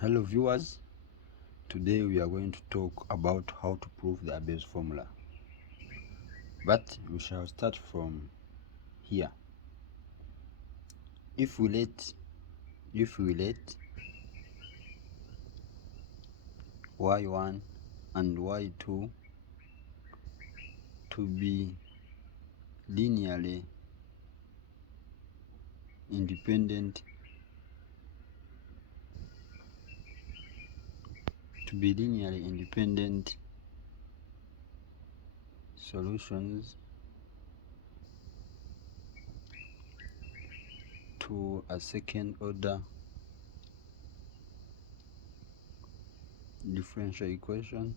Hello viewers, today we are going to talk about how to prove the ABEL'S formula, but we shall start from here. If we let y1 and y2 to be linearly independent solutions to a second order differential equation.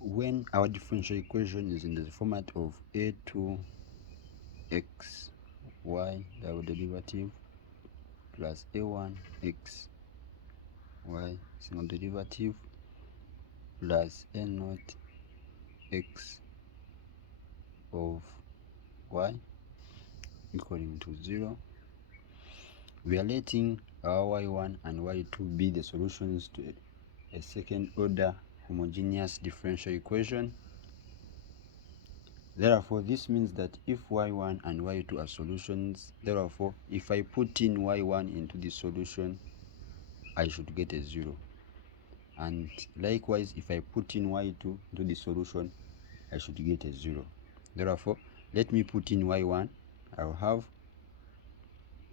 When our differential equation is in the format of a2 x y double derivative plus a1 x y single derivative plus a0 x of y equaling to 0, we are letting our y1 and y2 be the solutions to a second order homogeneous differential equation. Therefore, this means that if y1 and y2 are solutions, therefore if I put in y1 into the solution, I should get a 0. And likewise, if I put in y2 into the solution, I should get a 0. Therefore, let me put in y1. I'll have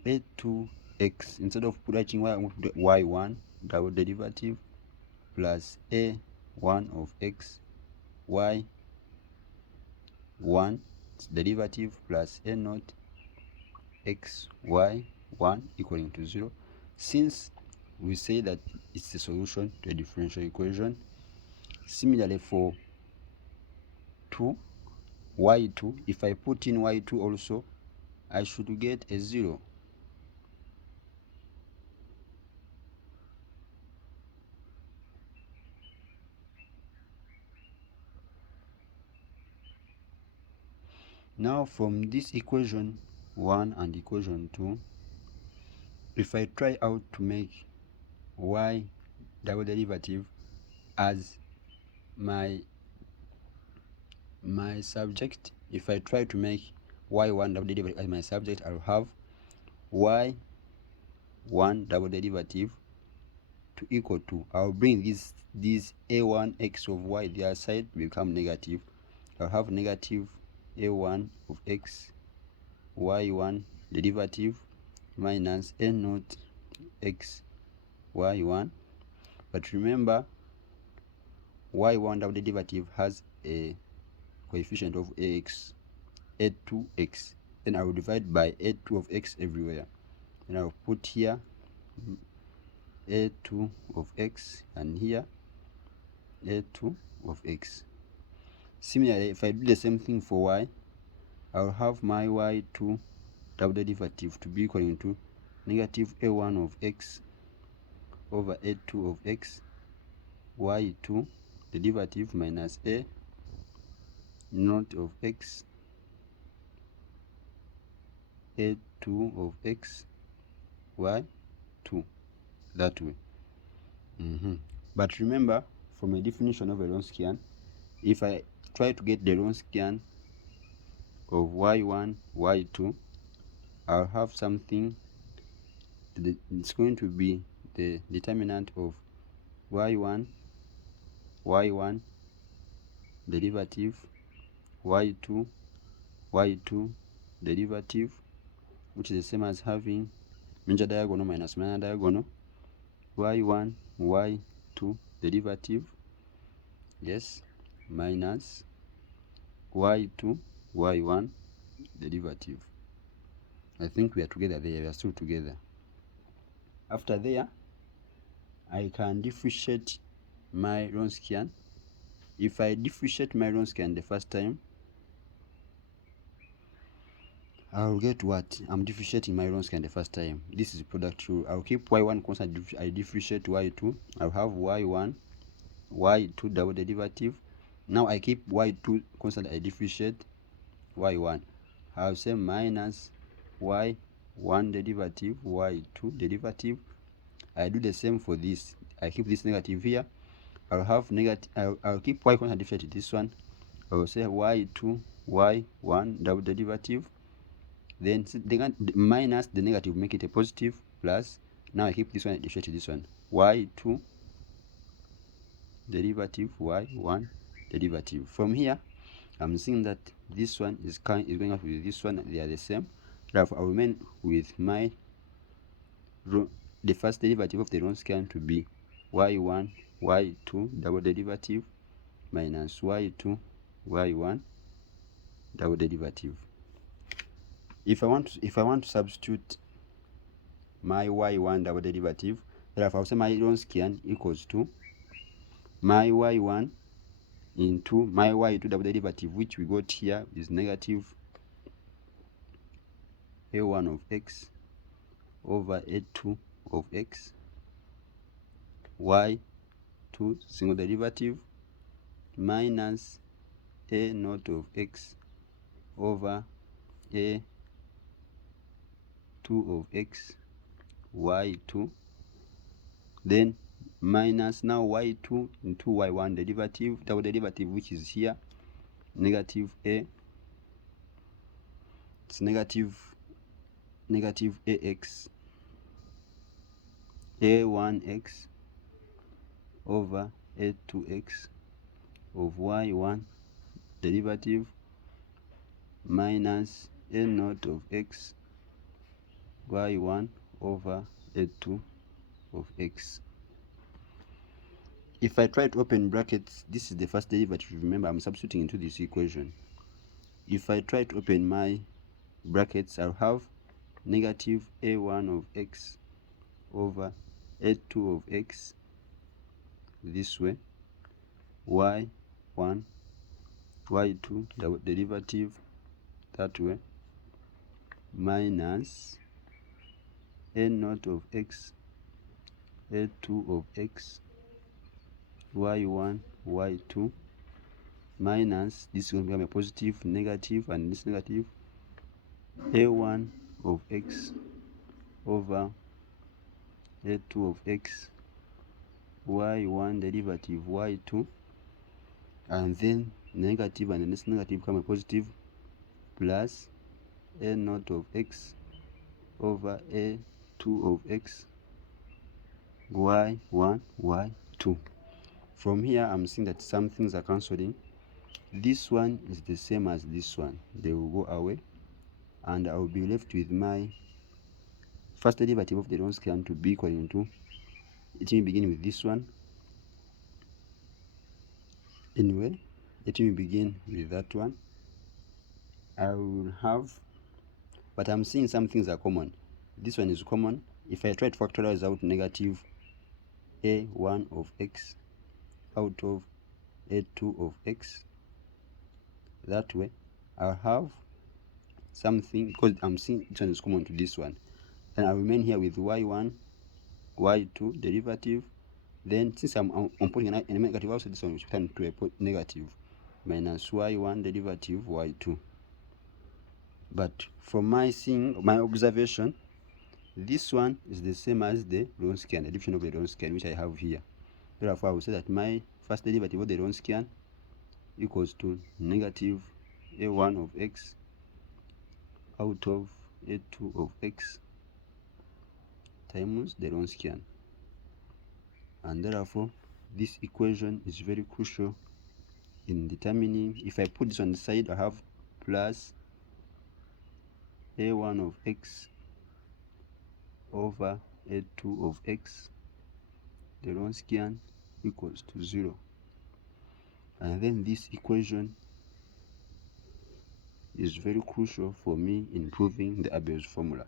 a2x. Instead of writing y, I'm going to put y1 double derivative plus a1 of x, y1 derivative plus a0 x y1 equaling to 0. Since we say that it's the solution to a differential equation, similarly for y2, if I put in y2 also, I should get a 0. Now from this equation 1 and equation 2, if I try out to make y double derivative as my subject, if I try to make y1 double derivative as my subject, I'll have y1 double derivative to equal to, I'll bring this a1 x of y, the other side become negative. I'll have negative a1 of x y1 derivative minus a0 x y1. But remember, y1 double derivative has a coefficient of ax, a2x. Then I will divide by a2 of x everywhere, and I'll put here a2 of x and here a2 of x. Similarly, if I do the same thing for y, I'll have my y2 double derivative to be equal to negative a1 of x over a2 of x, y2 derivative minus a0 of x, a2 of x, y2, that way. But remember, from a definition of a Wronskian, if I try to get the Wronskian of y1, y2, I'll have something, it's going to be the determinant of y1 derivative, y2 derivative, which is the same as having major diagonal minus minor diagonal, y1 y2 derivative, yes, minus y2 y1 derivative. I think we are together there, we are still together. After there, I can differentiate my Wronskian. If I differentiate my Wronskian the first time, I'll get what? I'm differentiating my Wronskian the first time. This is product rule. I'll keep y1 constant, I differentiate y2. I'll have y1 y2 double derivative. Now I keep y2 constant, I differentiate y1. I'll say minus y1 derivative, y2 derivative. I do the same for this. I keep this negative here. I'll have negative. I'll keep y constant different to this one. I will say y2 y1 double derivative. Then the minus the negative make it a positive plus. Now I keep this one different to this one. y2 derivative y1 derivative. From here, I'm seeing that this one is going out with this one. They are the same. Therefore, I will remain with my the first derivative of the Wronskian to be y1 y2 double derivative minus y2 y1 double derivative. If I want to substitute my y1 double derivative, therefore I'll say my Wronskian equals to my y1 into my y2 double derivative, which we got here is negative a1 of x over a2 of x, y2 single derivative minus a naught of x over a2 of x, y2, then minus now y2 into y1 derivative, double derivative, which is here, negative a, it's negative ax, a1x over a2x of y1 derivative minus a naught of x, y1 over a2 of x. If I try to open brackets, this is the first derivative. Remember, I'm substituting into this equation. If I try to open my brackets, I'll have negative a1 of x over a2 of x this way, y1 y2 double derivative that way, minus a naught of x a2 of x, y1 y2, minus, this is going to become a positive, negative, and this negative, a1 of x over a2 of x, y1 derivative y2, and then negative, and then this negative become a positive, plus a naught of x over a2 of x, y1 y2. From here, I'm seeing that some things are cancelling. This one is the same as this one. They will go away, and I will be left with my first derivative of the Wronskian to be equal to, it will begin with this one. Anyway, let me begin with that one. I will have, but I'm seeing some things are common. This one is common. If I try to factorize out negative a1 of x out of a2 of x, that way I'll have something, because I'm seeing this one is common to this one, and I'll remain here with y1 y2 derivative. Then since I'm putting a negative outside, this one will turn to a negative, minus y1 derivative y2. But from my observation, this one is the same as the Wronskian, the division of the Wronskian, which I have here. Therefore, I will say that my first derivative of the Wronskian equals to negative a1 of x out of a2 of x times the Wronskian. And therefore, this equation is very crucial in determining. If I put this on the side, I have plus a1 of x over a2 of x, the Wronskian, equals to 0. And then this equation is very crucial for me in proving the ABEL'S formula.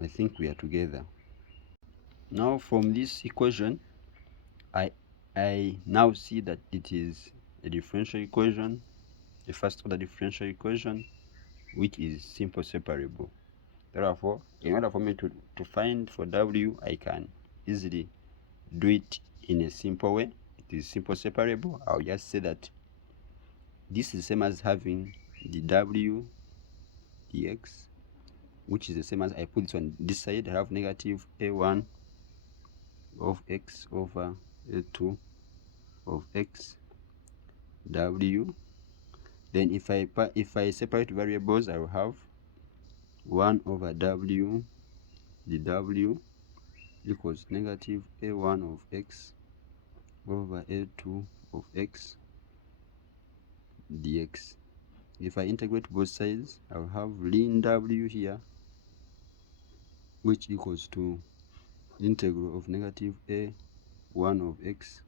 I think we are together. Now from this equation, I now see that it is a differential equation, a first order differential equation, which is simple separable. Therefore, in order for me to find for w, I can easily do it in a simple way. It is simple separable. I'll just say that this is the same as having the w dx, which is the same as I put this one this side. I have negative a1 of x over a2 of x w. Then if I separate variables, I will have 1 over w dw equals negative a1 of x over a2 of x dx. If I integrate both sides, I will have ln w here, which equals to integral of negative a1 of x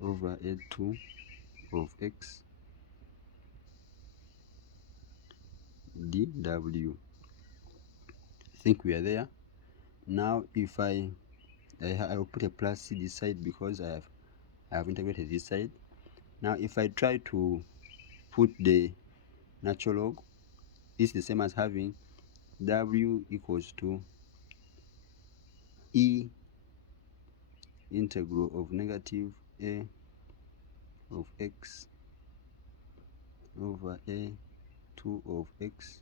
over a2 of x dw. I think we are there. Now if I will put a plus c this side because I have integrated this side. Now if I try to put the natural log, this is the same as having w equals to e integral of negative a of x over a2 of x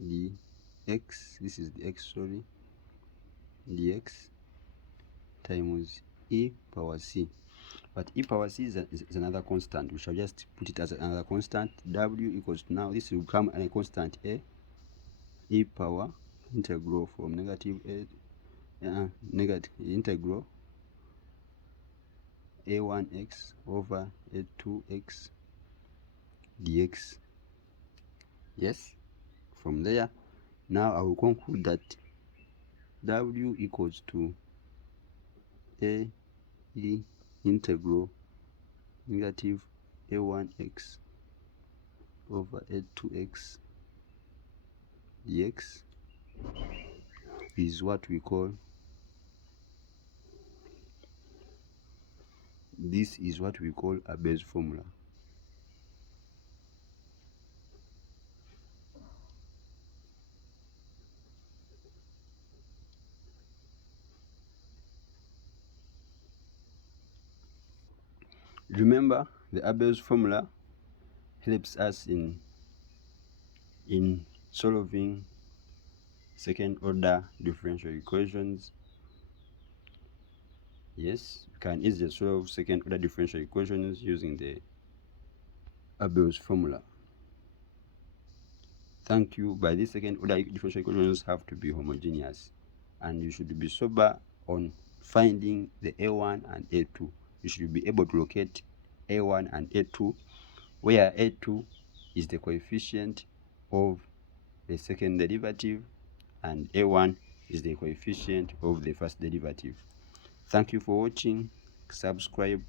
dx. This is the x, sorry, dx times e power c. But e power c is another constant. We shall just put it as another constant. W equals to, now this will become a constant a, e power integral from negative a, negative integral a1x over a2x dx. Yes, from there, now I will conclude that w equals to a e integral negative a1x over a2x dx is what we call, this is what we call ABEL'S formula. Remember, the ABEL'S formula helps us in solving second order differential equations. Yes, you can easily solve second order differential equations using the ABEL'S formula. Thank you. By this, second order differential equations have to be homogeneous, and you should be sober on finding the a1 and a2. You should be able to locate a1 and a2, where a2 is the coefficient of the second derivative and a1 is the coefficient of the first derivative. Thank you for watching. Subscribe,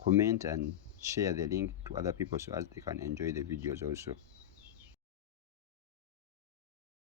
comment, and share the link to other people so as they can enjoy the videos also.